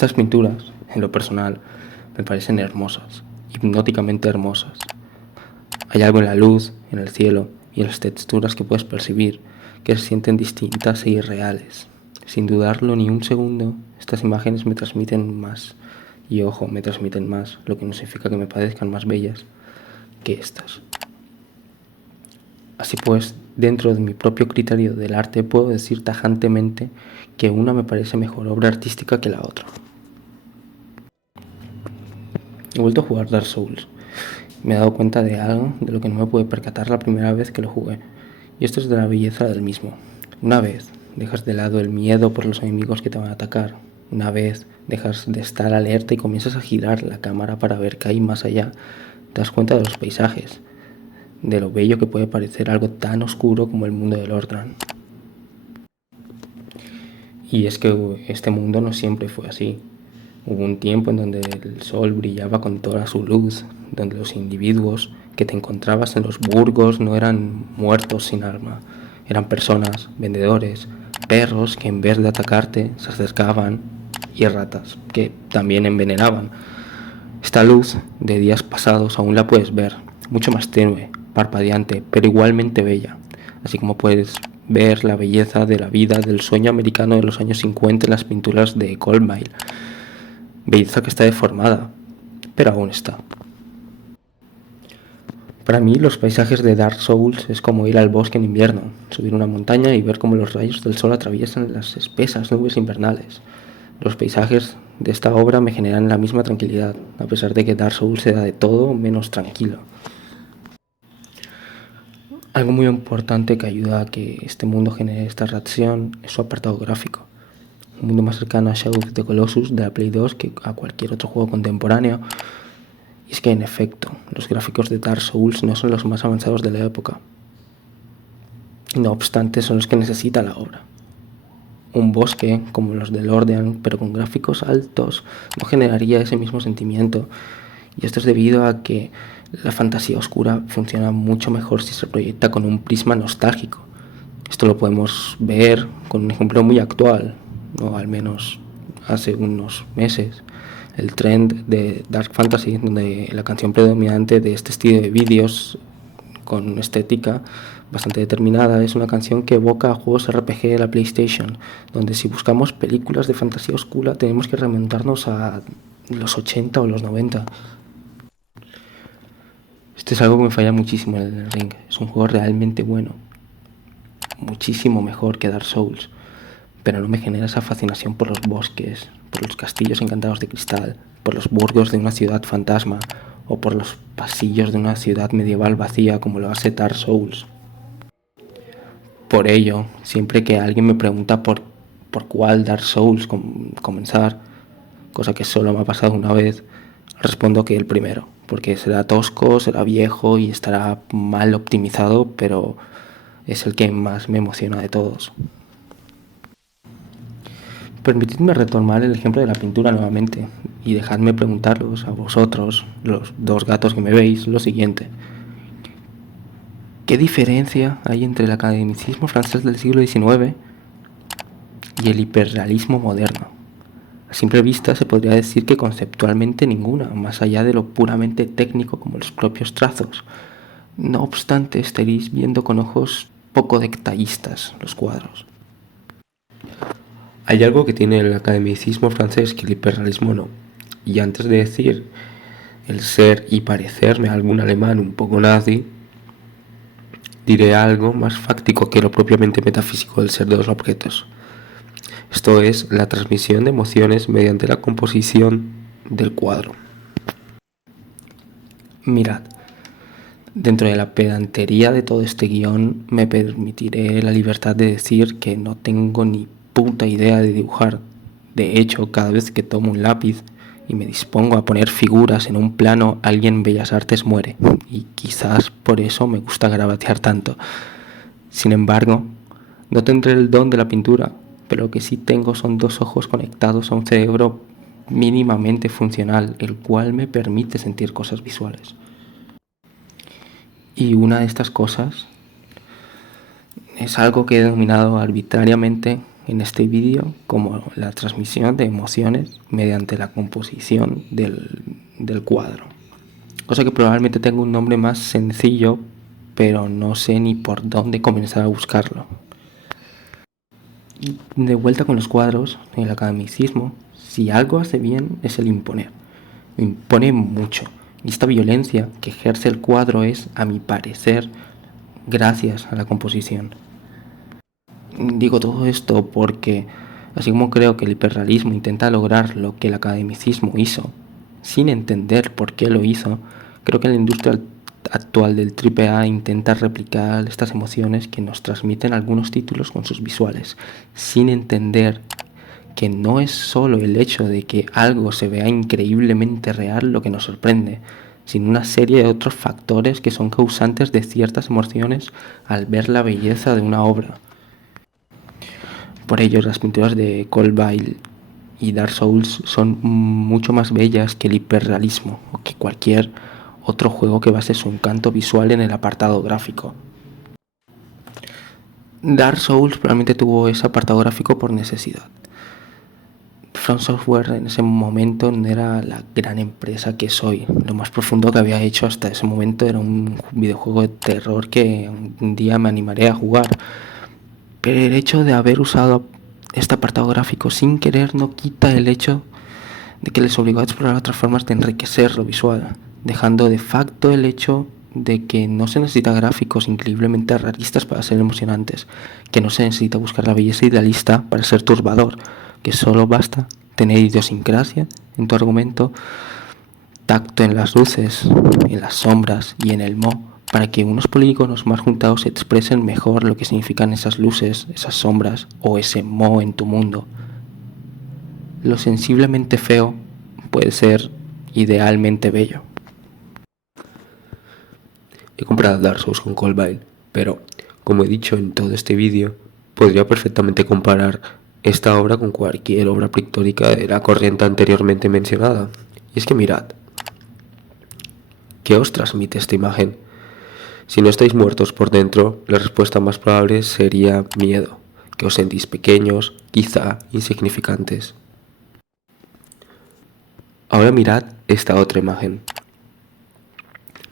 Estas pinturas, en lo personal, me parecen hermosas, hipnóticamente hermosas. Hay algo en la luz, en el cielo y en las texturas que puedes percibir que se sienten distintas e irreales. Sin dudarlo ni un segundo, estas imágenes me transmiten más, y ojo, me transmiten más, lo que no significa que me parezcan más bellas que estas. Así pues, dentro de mi propio criterio del arte puedo decir tajantemente que una me parece mejor obra artística que la otra. He vuelto a jugar Dark Souls. Me he dado cuenta de algo de lo que no me pude percatar la primera vez que lo jugué, y esto es de la belleza del mismo. Una vez dejas de lado el miedo por los enemigos que te van a atacar, una vez dejas de estar alerta y comienzas a girar la cámara para ver qué hay más allá, te das cuenta de los paisajes, de lo bello que puede parecer algo tan oscuro como el mundo de Lordran. Y es que este mundo no siempre fue así. Hubo un tiempo en donde el sol brillaba con toda su luz, donde los individuos que te encontrabas en los burgos no eran muertos sin alma, eran personas, vendedores, perros que en vez de atacarte se acercaban, y ratas que también envenenaban. Esta luz de días pasados aún la puedes ver, mucho más tenue, parpadeante, pero igualmente bella, así como puedes ver la belleza de la vida del sueño americano de los años 50 en las pinturas de Colville. Belleza que está deformada, pero aún está. Para mí los paisajes de Dark Souls es como ir al bosque en invierno, subir una montaña y ver cómo los rayos del sol atraviesan las espesas nubes invernales. Los paisajes de esta obra me generan la misma tranquilidad, a pesar de que Dark Souls sea de todo menos tranquilo. Algo muy importante que ayuda a que este mundo genere esta reacción es su apartado gráfico. Un mundo más cercano a Shadow of the Colossus de la Play 2 que a cualquier otro juego contemporáneo. Y es que en efecto, los gráficos de Dark Souls no son los más avanzados de la época. No obstante, son los que necesita la obra. Un bosque como los de Lordean, pero con gráficos altos, no generaría ese mismo sentimiento. Y esto es debido a que la fantasía oscura funciona mucho mejor si se proyecta con un prisma nostálgico. Esto lo podemos ver con un ejemplo muy actual, o al menos hace unos meses. El trend de Dark Fantasy, donde la canción predominante de este estilo de vídeos con estética bastante determinada es una canción que evoca a juegos RPG de la PlayStation, donde si buscamos películas de fantasía oscura tenemos que remontarnos a los 80 o los 90. Esto es algo que me falla muchísimo en el Ring. Es un juego realmente bueno, muchísimo mejor que Dark Souls, pero no me genera esa fascinación por los bosques, por los castillos encantados de cristal, por los burgos de una ciudad fantasma o por los pasillos de una ciudad medieval vacía como lo hace Dark Souls. Por ello, siempre que alguien me pregunta por cuál Dark Souls comenzar, cosa que solo me ha pasado una vez, respondo que el primero, porque será tosco, será viejo y estará mal optimizado, pero es el que más me emociona de todos. Permitidme retomar el ejemplo de la pintura nuevamente y dejadme preguntaros a vosotros, los dos gatos que me veis, lo siguiente. ¿Qué diferencia hay entre el academicismo francés del siglo XIX y el hiperrealismo moderno? A simple vista se podría decir que conceptualmente ninguna, más allá de lo puramente técnico como los propios trazos. No obstante, estaréis viendo con ojos poco detallistas los cuadros. Hay algo que tiene el academicismo francés que el hiperrealismo no. Y antes de decir el ser y parecerme a algún alemán un poco nazi, diré algo más fáctico que lo propiamente metafísico del ser de los objetos. Esto es la transmisión de emociones mediante la composición del cuadro. Mirad, dentro de la pedantería de todo este guión me permitiré la libertad de decir que no tengo ni puta idea de dibujar. De hecho, cada vez que tomo un lápiz y me dispongo a poner figuras en un plano, alguien en Bellas Artes muere, y quizás por eso me gusta garabatear tanto. Sin embargo, no tendré el don de la pintura, pero lo que sí tengo son dos ojos conectados a un cerebro mínimamente funcional, el cual me permite sentir cosas visuales. Y una de estas cosas es algo que he denominado arbitrariamente en este vídeo como la transmisión de emociones mediante la composición del cuadro. Cosa que probablemente tenga un nombre más sencillo, pero no sé ni por dónde comenzar a buscarlo. De vuelta con los cuadros, el academicismo, si algo hace bien es el imponer. Impone mucho. Y esta violencia que ejerce el cuadro es, a mi parecer, gracias a la composición. Digo todo esto porque, así como creo que el hiperrealismo intenta lograr lo que el academicismo hizo, sin entender por qué lo hizo, creo que la industria actual del AAA intenta replicar estas emociones que nos transmiten algunos títulos con sus visuales, sin entender que no es solo el hecho de que algo se vea increíblemente real lo que nos sorprende, sino una serie de otros factores que son causantes de ciertas emociones al ver la belleza de una obra. Por ello, las pinturas de Colville y Dark Souls son mucho más bellas que el hiperrealismo o que cualquier otro juego que base su encanto visual en el apartado gráfico. Dark Souls probablemente tuvo ese apartado gráfico por necesidad. From Software en ese momento no era la gran empresa que soy. Lo más profundo que había hecho hasta ese momento era un videojuego de terror que un día me animaré a jugar. Pero el hecho de haber usado este apartado gráfico sin querer no quita el hecho de que les obligó a explorar otras formas de enriquecer lo visual, dejando de facto el hecho de que no se necesita gráficos increíblemente realistas para ser emocionantes, que no se necesita buscar la belleza idealista para ser turbador, que solo basta tener idiosincrasia en tu argumento, tacto en las luces, en las sombras y en el mo, para que unos polígonos más juntados expresen mejor lo que significan esas luces, esas sombras o ese mo en tu mundo. Lo sensiblemente feo puede ser idealmente bello. He comprado Dark Souls con Colville, pero, como he dicho en todo este vídeo, podría perfectamente comparar esta obra con cualquier obra pictórica de la corriente anteriormente mencionada. Y es que mirad, ¿qué os transmite esta imagen? Si no estáis muertos por dentro, la respuesta más probable sería miedo, que os sentís pequeños, quizá insignificantes. Ahora mirad esta otra imagen.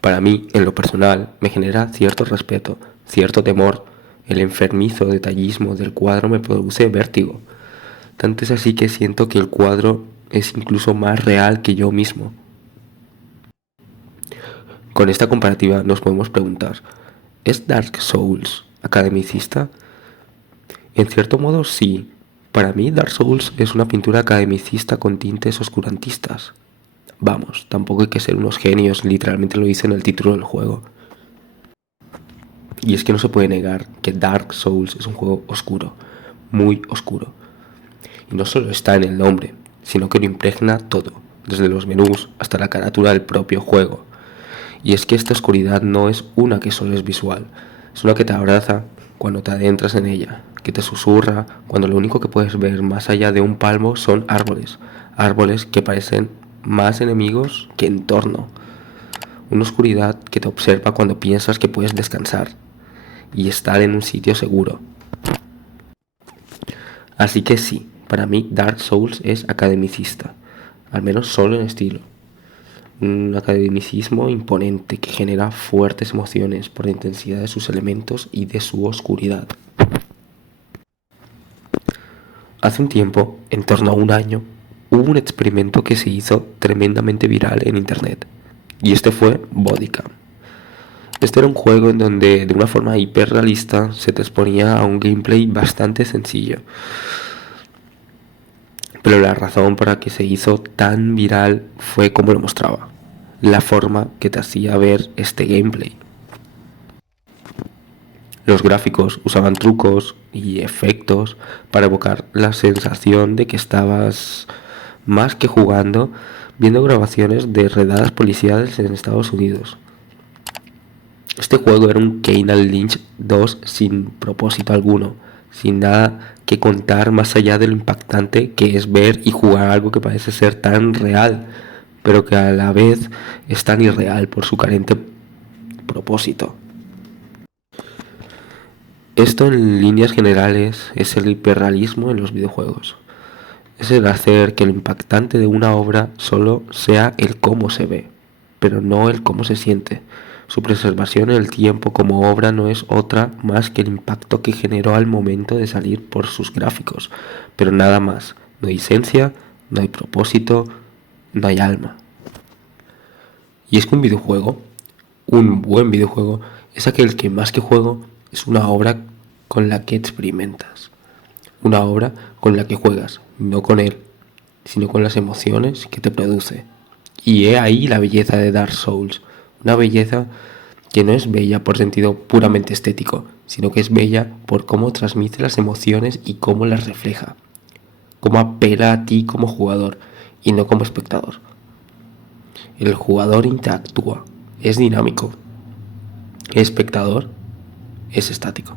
Para mí, en lo personal, me genera cierto respeto, cierto temor. El enfermizo detallismo del cuadro me produce vértigo. Tanto es así que siento que el cuadro es incluso más real que yo mismo. Con esta comparativa nos podemos preguntar, ¿es Dark Souls academicista? En cierto modo sí. Para mí Dark Souls es una pintura academicista con tintes oscurantistas. Vamos, tampoco hay que ser unos genios, literalmente lo dice en el título del juego. Y es que no se puede negar que Dark Souls es un juego oscuro, muy oscuro. Y no solo está en el nombre, sino que lo impregna todo, desde los menús hasta la carátula del propio juego. Y es que esta oscuridad no es una que solo es visual, es una que te abraza cuando te adentras en ella, que te susurra cuando lo único que puedes ver más allá de un palmo son árboles, árboles que parecen más enemigos que entorno. Una oscuridad que te observa cuando piensas que puedes descansar y estar en un sitio seguro. Así que sí, para mí Dark Souls es academicista, al menos solo en estilo. Un academicismo imponente que genera fuertes emociones por la intensidad de sus elementos y de su oscuridad. Hace un tiempo, en torno a un año, hubo un experimento que se hizo tremendamente viral en internet, y este fue Bodycam. Este era un juego en donde de una forma hiperrealista se te exponía a un gameplay bastante sencillo. Pero la razón para que se hizo tan viral fue como lo mostraba, la forma que te hacía ver este gameplay. Los gráficos usaban trucos y efectos para evocar la sensación de que estabas más que jugando, viendo grabaciones de redadas policiales en Estados Unidos. Este juego era un Kane Lynch 2 sin propósito alguno, sin nada que contar más allá de lo impactante que es ver y jugar algo que parece ser tan real, pero que a la vez es tan irreal por su carente propósito. Esto en líneas generales es el hiperrealismo en los videojuegos. Es el hacer que lo impactante de una obra solo sea el cómo se ve, pero no el cómo se siente. Su preservación en el tiempo como obra no es otra más que el impacto que generó al momento de salir por sus gráficos, pero nada más. No hay esencia, no hay propósito, no hay alma. Y es que un buen videojuego, es aquel que más que juego es una obra con la que experimentas. Una obra con la que juegas, no con él, sino con las emociones que te produce. Y he ahí la belleza de Dark Souls, una belleza que no es bella por sentido puramente estético, sino que es bella por cómo transmite las emociones y cómo las refleja, cómo apela a ti como jugador y no como espectador. El jugador interactúa, es dinámico, el espectador es estático.